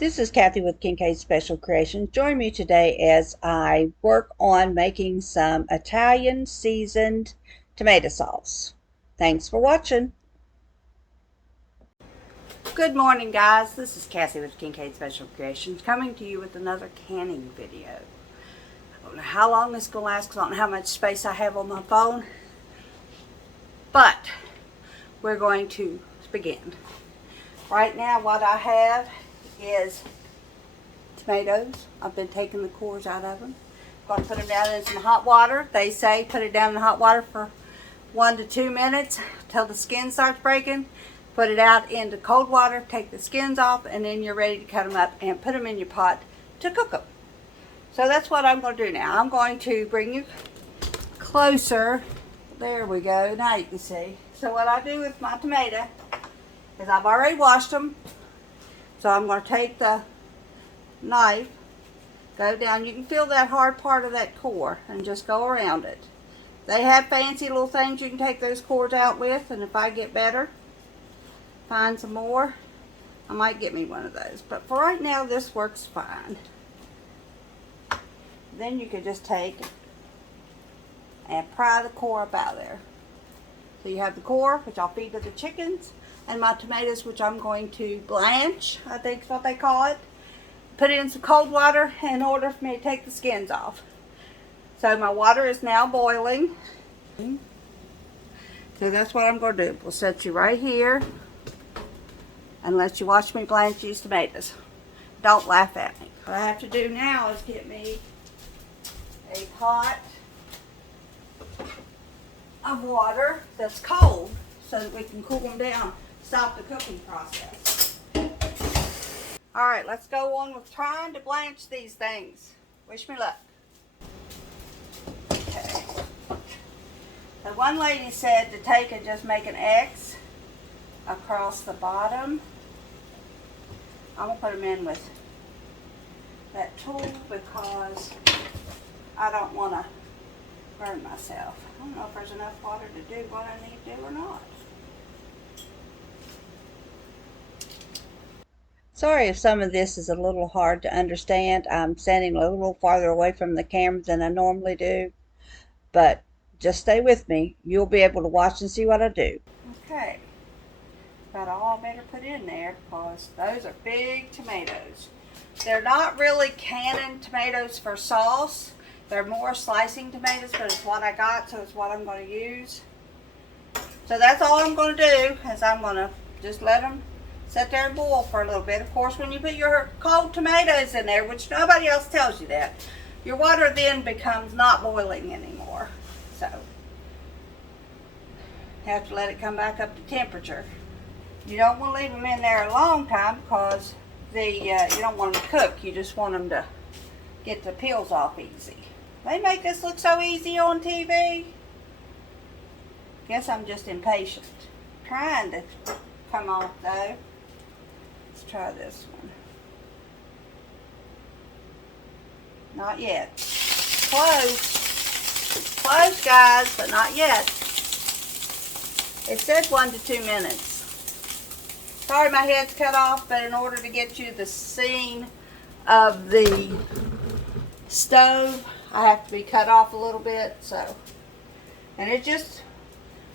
This is Kathy with Kincaid Special Creations. Join me today as I work on making some Italian seasoned tomato sauce. Thanks for watching. Good morning, guys. This is Kathy with Kincaid Special Creations coming to you with another canning video. I don't know how long this is going to last because I don't know how much space I have on my phone. But we're going to begin. Right now what I have is tomatoes. I've been taking the cores out of them. I'm going to put them down in some hot water. They say put it down in hot water for 1 to 2 minutes till the skin starts breaking. Put it out into cold water, take the skins off, and then you're ready to cut them up and put them in your pot to cook them. So that's what I'm going to do now. I'm going to bring you closer. There we go. Now you can see. So what I do with my tomato is I've already washed them. So I'm going to take the knife, go down. You can feel that hard part of that core and just go around it. They have fancy little things you can take those cores out with, and if I get better, find some more, I might get me one of those. But for right now, this works fine. Then you can just take and pry the core up out of there. So you have the core, which I'll feed to the chickens, and my tomatoes, which I'm going to blanch, I think is what they call it. Put it in some cold water in order for me to take the skins off. So my water is now boiling. So that's what I'm going to do. We'll set you right here and let you watch me blanch these tomatoes. Don't laugh at me. What I have to do now is get me a pot of water that's cold so that we can cool them down, stop the cooking process. Alright, let's go on with trying to blanch these things. Wish me luck. Okay. The one lady said to take and just make an X across the bottom. I'm going to put them in with that tool because I don't want to burn myself. I don't know if there's enough water to do what I need to do or not. Sorry if some of this is a little hard to understand. I'm standing a little farther away from the camera than I normally do. But just stay with me. You'll be able to watch and see what I do. Okay. About all I better put in there because those are big tomatoes. They're not really canning tomatoes for sauce. They're more slicing tomatoes, but it's what I got, so it's what I'm going to use. So that's all I'm going to do is I'm going to just let them sit there and boil for a little bit. Of course, when you put your cold tomatoes in there, which nobody else tells you that, your water then becomes not boiling anymore. So you have to let it come back up to temperature. You don't want to leave them in there a long time because you don't want them to cook. You just want them to get the peels off easy. They make this look so easy on TV. Guess I'm just impatient. Trying to come off though. Let's try this one. Not yet. Close. Close, guys, but not yet. It said 1 to 2 minutes. Sorry my head's cut off, but in order to get you the scene of the stove, I have to be cut off a little bit. So, and it's just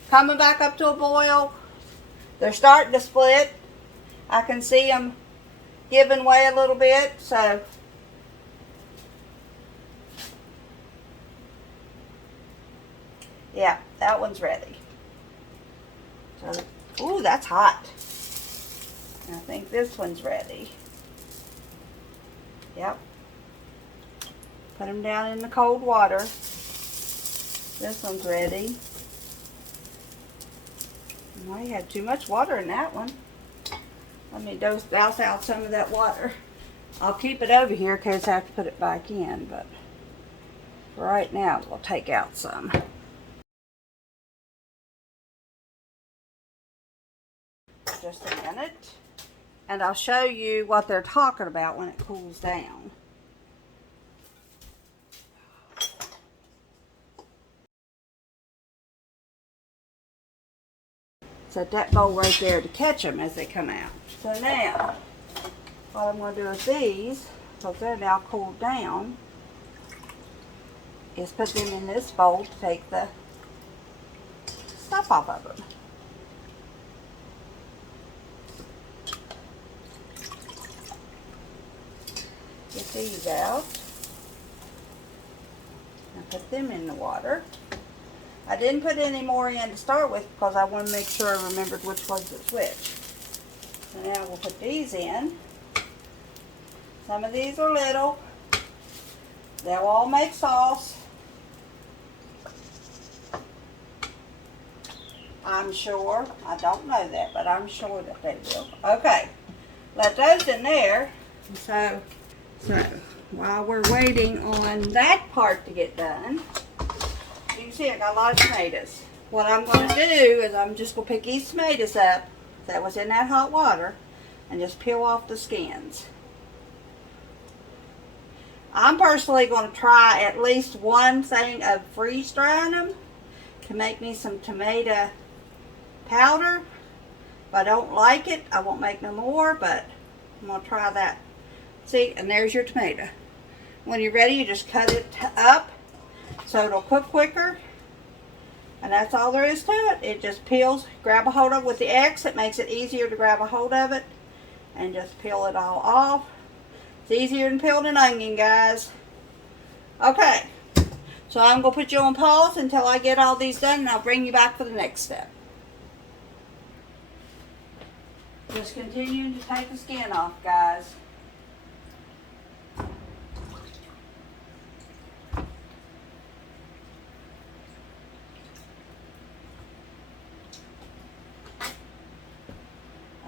coming back up to a boil. They're starting to split. I can see them giving way a little bit. So, yeah, that one's ready. So, ooh, that's hot. I think this one's ready. Yep. Put them down in the cold water. This one's ready. I had too much water in that one. Let me douse out some of that water. I'll keep it over here because I have to put it back in, but for right now we'll take out some. Just a minute. And I'll show you what they're talking about when it cools down. Set that bowl right there to catch them as they come out. So now, What I'm going to do with these, because they're now cooled down, is put them in this bowl to take the stuff off of them. Get these out and put them in the water. I didn't put any more in to start with because I want to make sure I remembered which was which. So now we'll put these in. Some of these are little. They'll all make sauce. I'm sure. I don't know that, but I'm sure that they will. Okay. Let those in there. So while we're waiting on that part to get done, you can see I got a lot of tomatoes. What I'm going to do is I'm just going to pick these tomatoes up that was in that hot water and just peel off the skins. I'm personally going to try at least one thing of freeze drying them to make me some tomato powder. If I don't like it, I won't make no more, but I'm going to try that. See, and there's your tomato. When you're ready, you just cut it up so it'll cook quicker. And that's all there is to it. It just peels. Grab a hold of it with the X. It makes it easier to grab a hold of it. And just peel it all off. It's easier than peeling an onion, guys. Okay. So I'm going to put you on pause until I get all these done, and I'll bring you back for the next step. Just continuing to take the skin off, guys.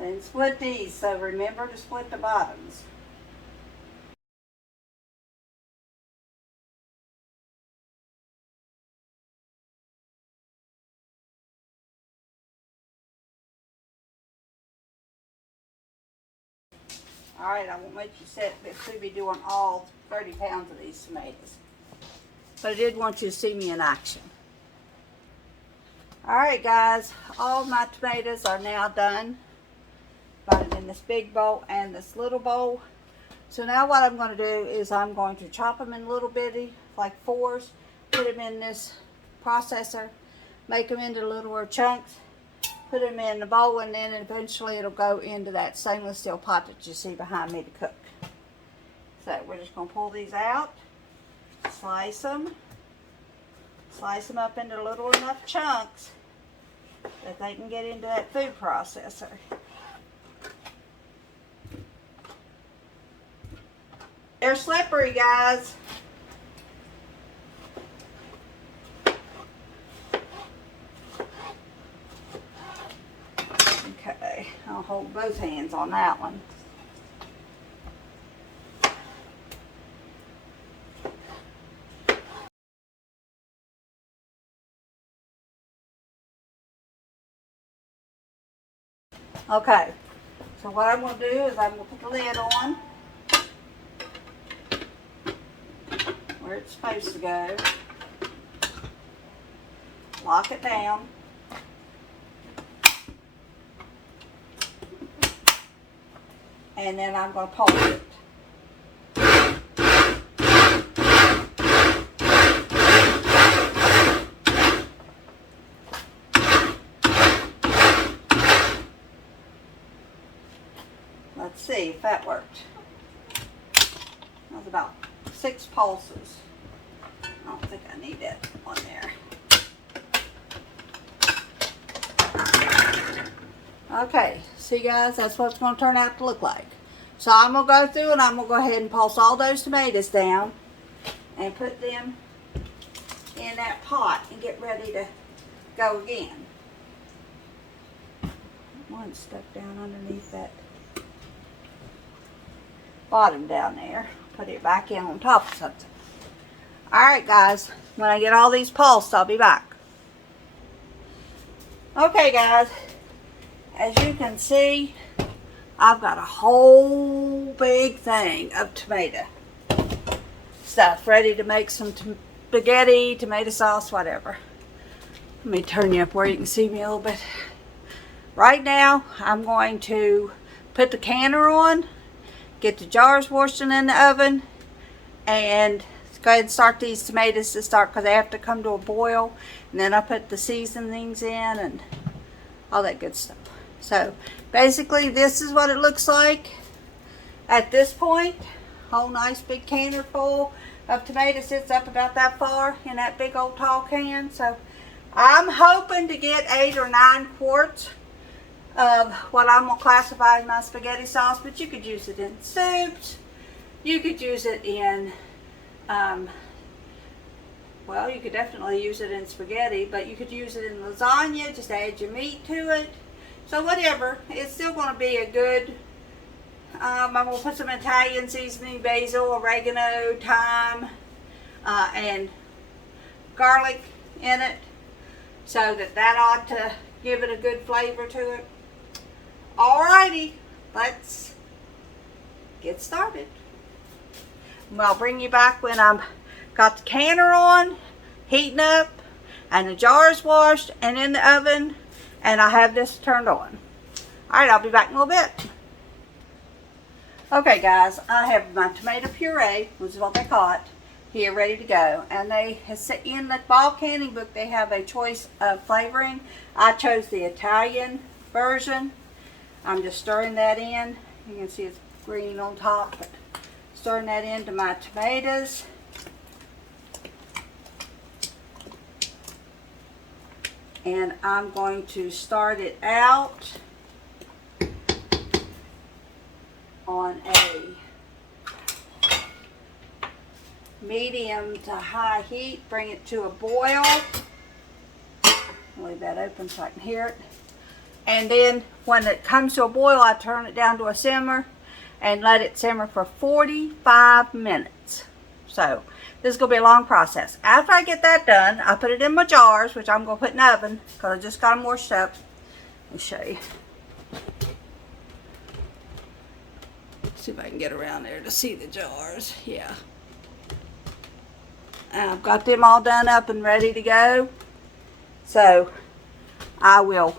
And split these, so remember to split the bottoms. Alright, I won't make you sit, but we'll be doing all 30 pounds of these tomatoes. But I did want you to see me in action. Alright guys, all my tomatoes are now done. Got it in this big bowl and this little bowl. So now what I'm going to do is I'm going to chop them in little bitty, like fours, put them in this processor, make them into littler chunks, put them in the bowl, and then eventually it'll go into that stainless steel pot that you see behind me to cook. So we're just going to pull these out, slice them up into little enough chunks that they can get into that food processor. They're slippery, guys. Okay, I'll hold both hands on that one. Okay, so what I'm going to do is I'm going to put the lid on where it's supposed to go, lock it down, and then I'm going to pulse it. Let's see if that worked. That was about 6 pulses. I don't think I need that on there. Okay, see guys, that's what it's going to turn out to look like. So I'm going to go through and I'm going to go ahead and pulse all those tomatoes down and put them in that pot and get ready to go again. One stuck down underneath that bottom down there. Put it back in on top of something. Alright guys, when I get all these pulsed, I'll be back. Okay guys, as you can see, I've got a whole big thing of tomato stuff ready to make some spaghetti, tomato sauce, whatever. Let me turn you up where you can see me a little bit. Right now, I'm going to put the canner on get the jars washed and in the oven, and go ahead and start these tomatoes to start, because they have to come to a boil, and then I put the seasonings in and all that good stuff. So basically this is what it looks like at this point. Whole nice big canner full of tomatoes sits up about that far in that big old tall can. So I'm hoping to get 8 or 9 quarts of what I'm going to classify as my spaghetti sauce, but you could use it in soups. You could use it in, well, you could definitely use it in spaghetti, but you could use it in lasagna, just add your meat to it. So whatever, it's still going to be a good, I'm going to put some Italian seasoning, basil, oregano, thyme, and garlic in it, so that ought to give it a good flavor to it. Alrighty, let's get started. I'll bring you back when I've got the canner on, heating up, and the jars washed and in the oven, and I have this turned on. Alright, I'll be back in a little bit. Okay guys, I have my tomato puree, which is what they call it, here ready to go. And they in the ball canning book, they have a choice of flavoring. I chose the Italian version. I'm just stirring that in. You can see it's green on top, but stirring that into my tomatoes. And I'm going to start it out on a medium to high heat. Bring it to a boil. Leave that open so I can hear it. And then when it comes to a boil, I turn it down to a simmer and let it simmer for 45 minutes. So this is going to be a long process. After I get that done, I put it in my jars, which I'm going to put in the oven because I just got them washed up. Let me show you. See if I can get around there to see the jars. Yeah. And I've got them all done up and ready to go. So I will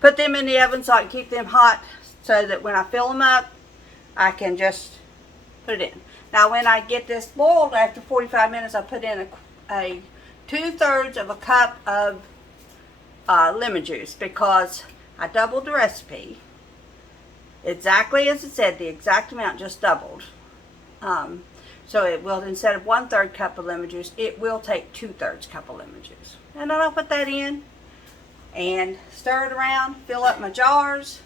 put them in the oven so I can keep them hot, so that when I fill them up, I can just put it in. Now when I get this boiled after 45 minutes, I put in a 2/3 of a cup of lemon juice, because I doubled the recipe. Exactly as it said, the exact amount, just doubled. So it will, instead of 1/3 cup of lemon juice, it will take 2/3 cup of lemon juice. And then I'll put that in and stir it around, fill up my jars.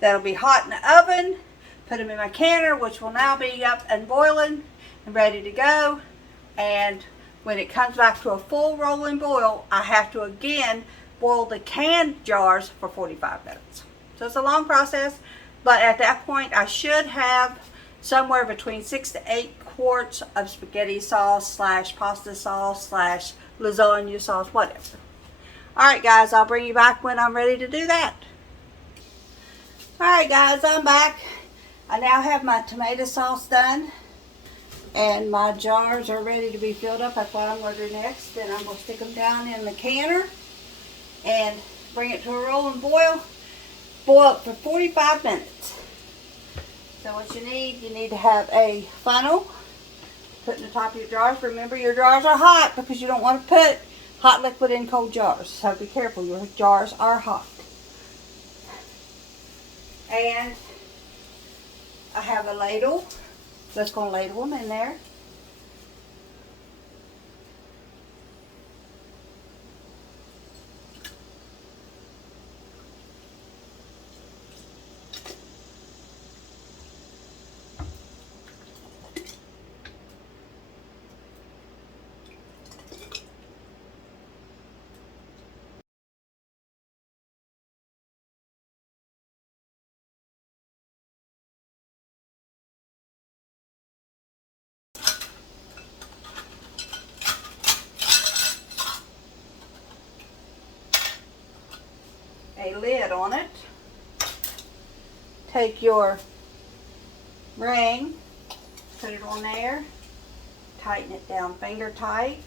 That'll be hot in the oven. Put them in my canner, which will now be up and boiling and ready to go. And when it comes back to a full rolling boil, I have to again boil the canned jars for 45 minutes. So it's a long process, but at that point I should have somewhere between 6 to 8 quarts of spaghetti sauce slash pasta sauce slash lasagna sauce, whatever. Alright guys, I'll bring you back when I'm ready to do that. Alright guys, I'm back. I now have my tomato sauce done, and my jars are ready to be filled up. That's what I'm going to do next. Then I'm going to stick them down in the canner and bring it to a rolling boil. Boil it for 45 minutes. So what you need to have a funnel. Put in the top of your jars. Remember, your jars are hot, because you don't want to put hot liquid in cold jars. So be careful, your jars are hot. And I have a ladle. Just going to ladle them in there. A lid on it. Take your ring, put it on there, tighten it down finger tight.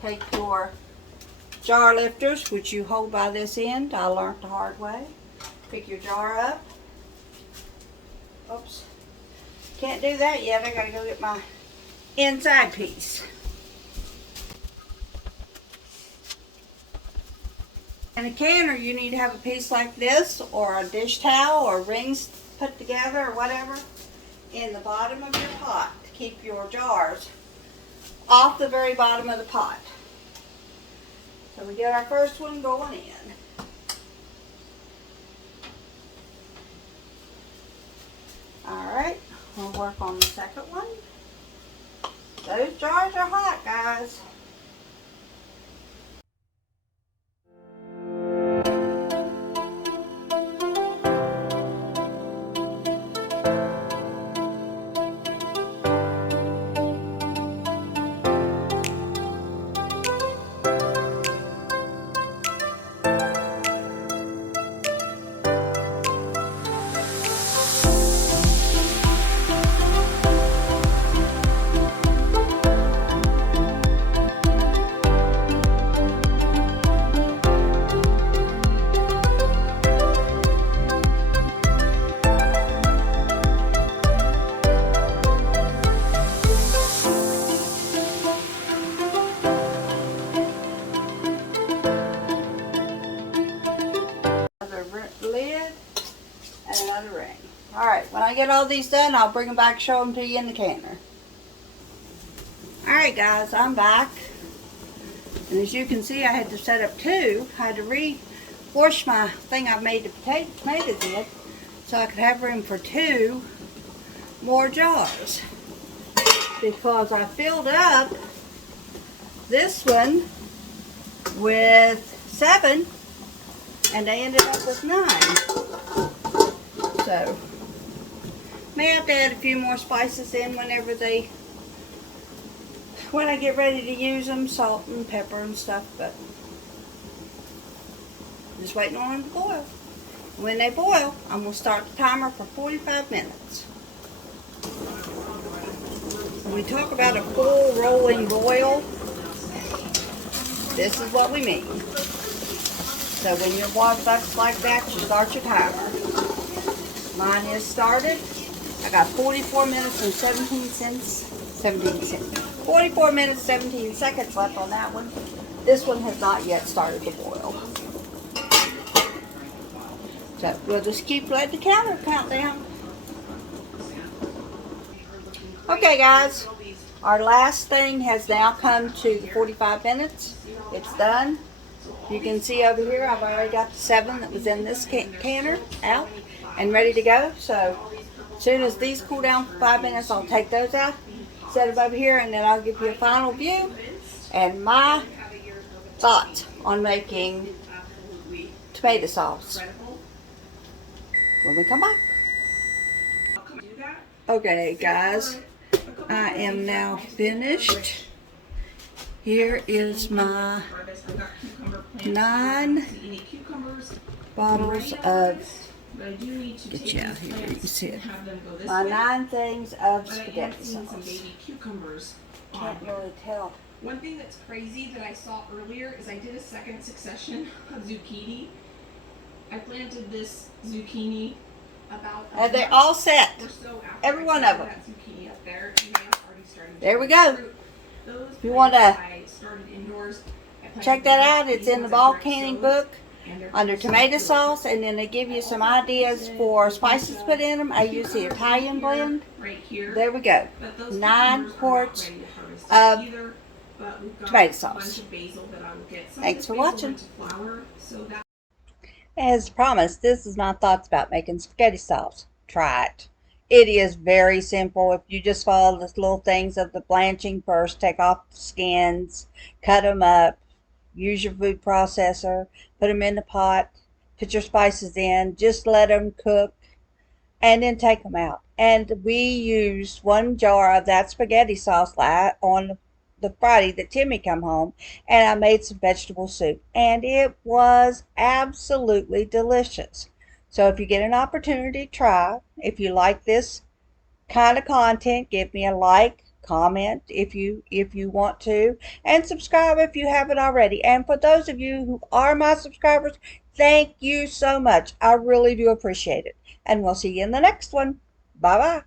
Take your jar lifters, which you hold by this end. I learned the hard way. Pick your jar up. Oops. Can't do that yet. I gotta go get my inside piece. In a canner, you need to have a piece like this, or a dish towel, or rings put together, or whatever, in the bottom of your pot to keep your jars off the very bottom of the pot. So we get our first one going in. Alright, we'll work on the second one. Those jars are hot, guys. Lid and another ring. Alright, when I get all these done, I'll bring them back, show them to you in the canner. Alright guys, I'm back. And as you can see, I had to set up two. I had to re-wash my thing I made the tomatoes in, so I could have room for two more jars. Because I filled up this one with 7, and I ended up with 9. So, may have to add a few more spices in when I get ready to use them, salt and pepper and stuff, but just waiting on them to boil. When they boil, I'm going to start the timer for 45 minutes. When we talk about a full rolling boil, this is what we mean. So when your water bucks like that, you start your timer. Mine is started. I got 44 minutes and 17 cents. 44 minutes, 17 seconds left on that one. This one has not yet started to boil. So we'll just keep letting the counter count down. Okay guys, our last thing has now come to the 45 minutes. It's done. You can see over here I've already got the 7 that was in this canner out and ready to go. So as soon as these cool down for 5 minutes, I'll take those out, set them over here, and then I'll give you a final view and my thoughts on making tomato sauce when we come back. Okay guys, I am now finished. Here is my 9 bottles of, get you out here, you can see it. My 9 things of spaghetti sauce. Can't really tell. One thing that's crazy that I saw earlier is I did a second succession of zucchini. I planted this zucchini about And they're all set. so Every one of them. that zucchini up there, and they are already starting to There we go. Those If you want to I started indoors. check that out, it's in the ball canning book under tomato sauce, and then they give you some ideas for spices to put in them. I use the Italian blend. Right here. There we go. 9 quarts of tomato sauce. Thanks for watching. As promised, this is my thoughts about making spaghetti sauce. Try it. It is very simple. If you just follow the little things of the blanching first, take off the skins, cut them up, use your food processor, put them in the pot, put your spices in, just let them cook, and then take them out. And we used 1 jar of that spaghetti sauce on the Friday that Timmy come home, and I made some vegetable soup, and it was absolutely delicious. So if you get an opportunity, try. If you like this kind of content, give me a like, comment if you want to, and subscribe if you haven't already. And for those of you who are my subscribers, Thank you so much. I really do appreciate it. And we'll see you in the next one. Bye bye.